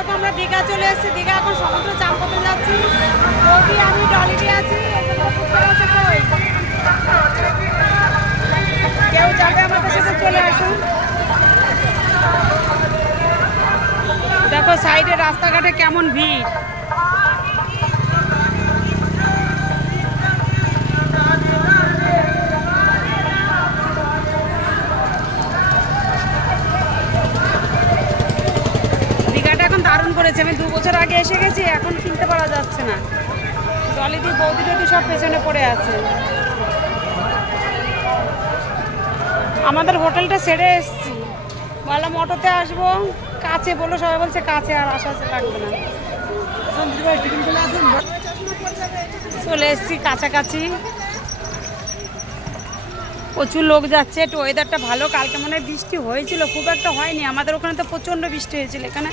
দেখো আমরা দীঘা চলে এসেছি। দীঘা এখন সমুদ্র চান করতে যাচ্ছি। বৌদি আমি ডলিতে আছি। কেউ যাবে আমাদের সাথে চলে আসুন। দেখো সাইডে রাস্তাঘাটে কেমন ভিড়। দীঘাটা এখন দারুণ করেছে। আমি 2 বছর আগে এসে গেছি, এখন কিনতে পারা যাচ্ছে না। ডলিদি বৌদি টদি সব পেছনে পড়ে আছে। আমাদের হোটেলটা ছেড়ে এসেছি, বললাম অটোতে আসবো। কাছে বললো, সবাই বলছে কাছে আর আসা লাগবে না। চলে এসেছি কাছাকাছি। প্রচুর লোক যাচ্ছে। একটু ওয়েদারটা ভালো। কালকে মনে হয় বৃষ্টি হয়েছিল, খুব একটা হয়নি। আমাদের ওখানে তো প্রচণ্ড বৃষ্টি হয়েছিল। এখানে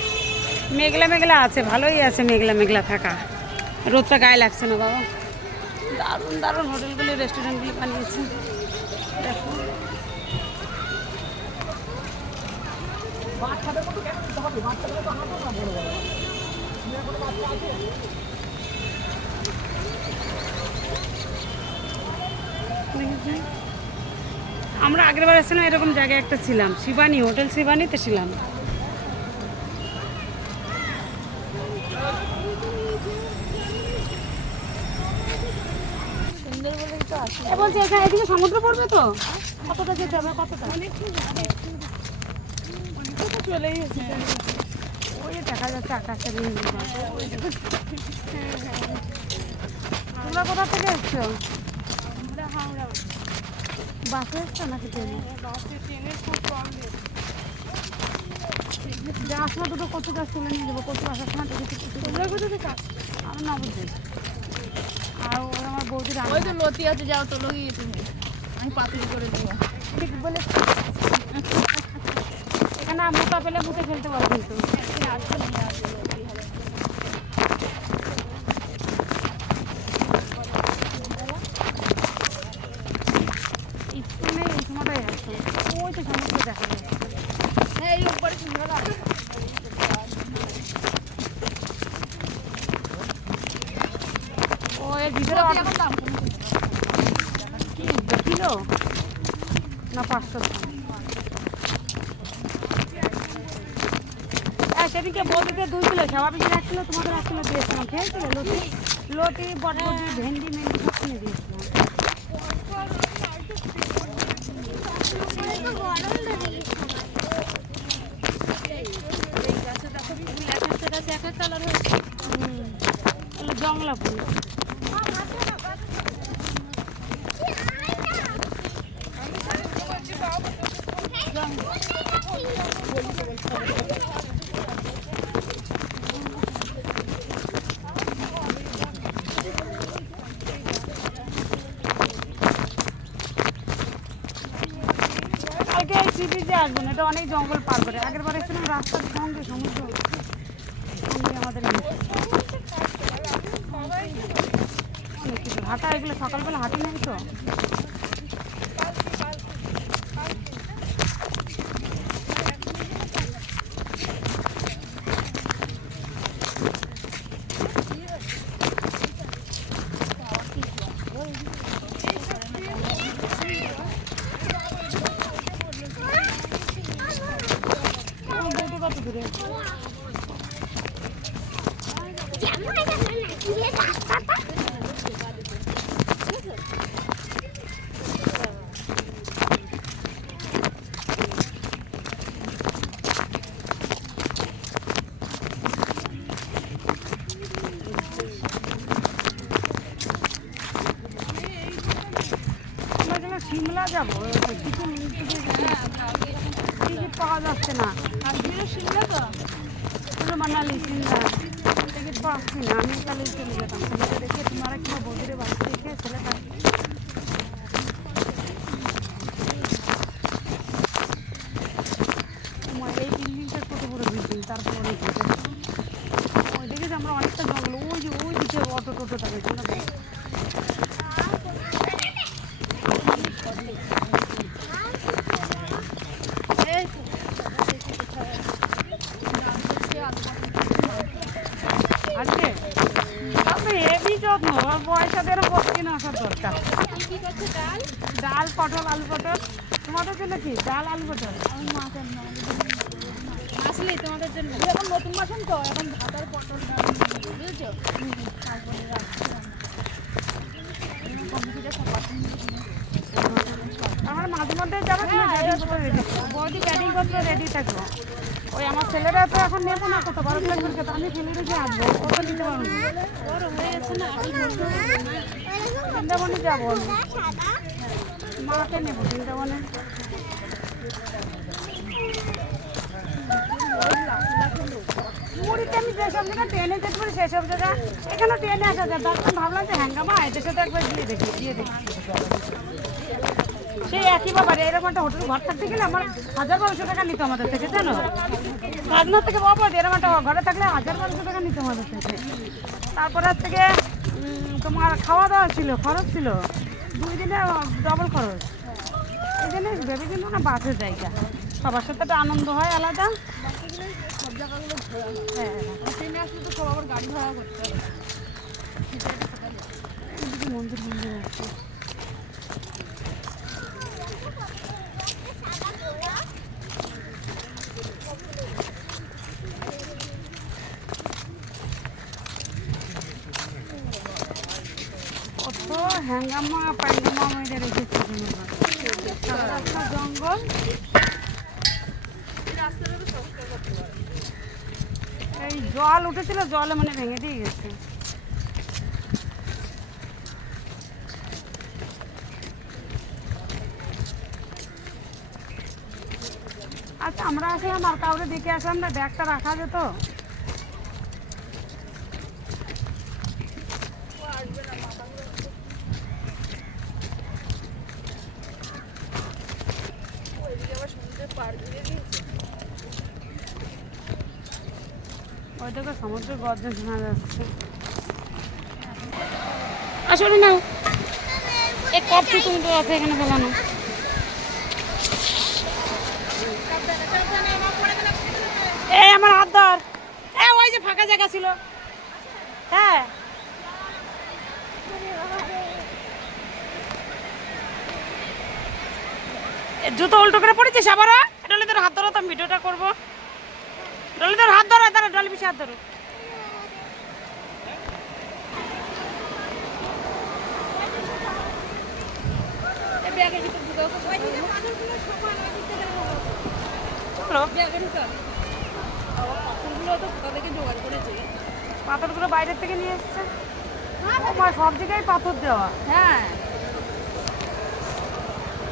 মেঘলা মেঘলা আছে, ভালোই আছে মেঘলা মেঘলা থাকা। রোদটা গায়ে লাগছে না বাবা। দারুণ দারুণ হোটেলগুলি রেস্টুরেন্টগুলি বানিয়েছে দেখো। আমরা আগের বার এসেছিলাম এরকম জায়গায় একটা ছিলাম, শিবানী হোটেল, শিবানীতে ছিলাম। বলছি এখানে এদিকে সমুদ্র পড়বে তো? কতটা যেতে হবে? কতটা? চলেই গেছে। ওই দেখা যাচ্ছে আকাশের। তোমরা কোথা থেকে এসছো? বাসে এসছো নাকি ট্রেনে? যাওয়ার সময় দুটো কচু গাছ তুলে নিয়ে যাবো। কচু আসার সময় আমি নবদ্বীপ। আর ওই আমার বৌদির ওই তো লতি আছে, যাও তোলো গিয়ে তুমি, আমি পাতুরি করে দিব। ঠিক বলে এখানে মুটা পেলে মুটে ফেলতে পারো কিন্তু। একটু নেই এই সময়টাই আসতো। ওই তো সমুদ্র দেখা যায়। হ্যাঁ এই উপরে সুন্দর আছে। ও এর ভিতরে এখন দাম কি কিলো না 500? হ্যাঁ সেদিনকে বলতে 2 কিলো, স্বাভাবিক 1 কিলো, তোমাদের 1 কিলো দিয়েছিলাম। খেয়েছিল লতি লতি বটবটি ভেন্ডি মেন্ডি সব কিনে দিয়েছিলাম। জংলা ফুল। কালকে এই সি বিচে আসবেন, এটা অনেক জঙ্গল পার করে। আগের বার এসেছিলাম রাস্তার সঙ্গে সমুদ্র সঙ্গে আমাদের অনেক কিছু হাঁটা। এগুলো সকালবেলা হাঁটি নাই তো। কত দূরে শিমলা যাবো। কিছু টিকিট পাওয়া যাচ্ছে না। শিমলা তো পুরো মানালি শিমলা টিকিট পাচ্ছি না। আমি তাহলে চলে যেতাম। ছেলেটা দেখে তোমার কিংবা বৌদিরে বাড়িতে দেখে ছেলেটা এই বিল্ডিংটা কত বড় বিল্ডিং, তারপরে ওই দেখেছি আমরা অনেকটা জঙ্গল। ওই যে ওই দিকে অটো টোটো থাকে কিনা আমার পয়সা দিয়ে কিনে আসার দরকার। কি করছে ডাল? ডাল, পটল, আলু পটল। তোমাদের জন্য কি ডাল, আলু পটল? আসলে তোমাদের জন্য এখন নতুন মাসেন তো এখন ভাত আর পটল ডাল বুঝেছো? তারপরে রাখছি আমার মাঝে মধ্যে যাবো, তুমি ব্যাটিং করতে রেডি, বৌদি ব্যাটিং করতে রেডি থাকবো। ওই আমার ছেলেরা তো এখন নেবো না, কত বড় লাগবে, তো আমি ফেলে রেখে আসবো, কত নিতে পারবো না। বড় হয়ে গেছে না বৃন্দাবনে যাবো, মাকে নেবো বৃন্দাবনে। মুড়িতে আমি যেসব জায়গায় ট্রেনে যেতে পারি সেসব জায়গা এখানে ট্রেনে আসা যায়, তারপর ভাবলাম যে হ্যাঙ্গামা এদের সাথে একবার দিয়ে দেখি। সেই একই ব্যাপারে এরকম একটা হোটেল ঘর থাকতে গেলে আমার 1000-1200 টাকা নিত আমাদের থেকে, জানো? রাজনাথ থেকে বাবা এরকম একটা ঘরে থাকলে 1000-1200 টাকা নিত আমাদের থেকে। তারপরে হচ্ছে গিয়ে তোমার খাওয়া দাওয়া ছিল, খরচ ছিল 2 দিনে ডবল খরচ। এই জন্য ভেবে কিন্তু না বাসের জায়গা, সবার সাথে একটা আনন্দ হয় আলাদা। সব জায়গাগুলো ঘোরা হয়। হ্যাঁ, ট্রেনে আসলে তো সব আবার গাড়ি ভাড়া করতে হবে। এদিকে মন্দির মন্দির আছে। কত হ্যাঙ্গামা প্যাঙ্গামা মেরে রেখেছে রাস্তা, জঙ্গল। এই জল উঠেছিল, জলে মানে ভেঙে দিয়ে গেছে। আচ্ছা, আমরা আসলাম আর কাউরে দেখে আসলাম না, ব্যাগটা রাখা যেত। ওই দেখো সমুদ্রের গর্জন শোনা যাচ্ছে। আসলে না এই কপটি তুমি তো আছে এখানে ফেলানো। এই আমার হাত ধর। ওই যে ফাঁকা জায়গা ছিল। হ্যাঁ, জুতো উল্টো করে পড়েছিস আবারও। ডলি তোর হাত ধরো, তো আমি ভিডিওটা করবো। ডলি তোর হাত ধরো, তারা ডলি বেশি হাত ধরো। ব্যাগের ভিতর ঢুকাও তো সবাই দিতে চলো, ব্যাগের ভিতর পাথরগুলো তো কোথা থেকে জোগাড় করেছে? পাথরগুলো বাইরের থেকে নিয়ে এসছে। সব জায়গায় পাথর দেওয়া। হ্যাঁ,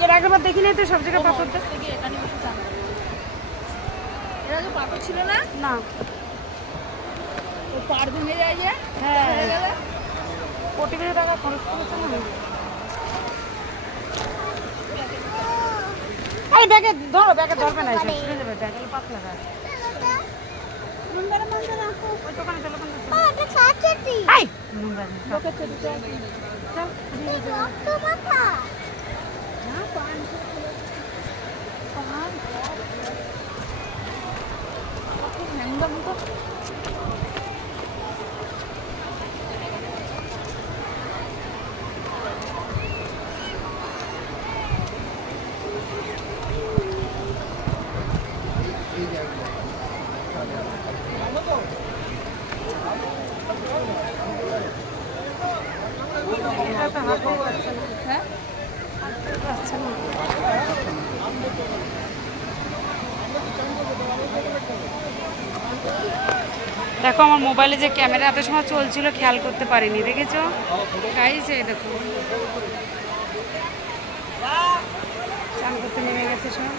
এর একবার দেখি নাই তো সব জায়গায় পাথর দেওয়া। থেকে এখানে বসে চান করে। এর আগে পাথর ছিল না? না, ও পাড় ভেঙে যায় যে হ্যাঁ, হয়ে গেলে কোটি কোটি টাকা খরচ করেছে না। এই ব্যাগে ধরো, ব্যাগে ধরবে না, এসে ছিঁড়ে যাবে ব্যাগ, এগুলো পাতলা ব্যাগ। ওই দোকানে চলো, এই নোংরা জিনিস সব। লোকের ছোট চল, দিয়ে দে। হ্যাংদম তো এটা তো হাতে পাচ্ছে না। হ্যাঁ পাচ্ছে না। দেখো আমার মোবাইলে যে ক্যামেরা এত সময় চলছিল খেয়াল করতে পারিনি, দেখেছো গাইস? এই দেখো চান করতে নেমে গেছে সব।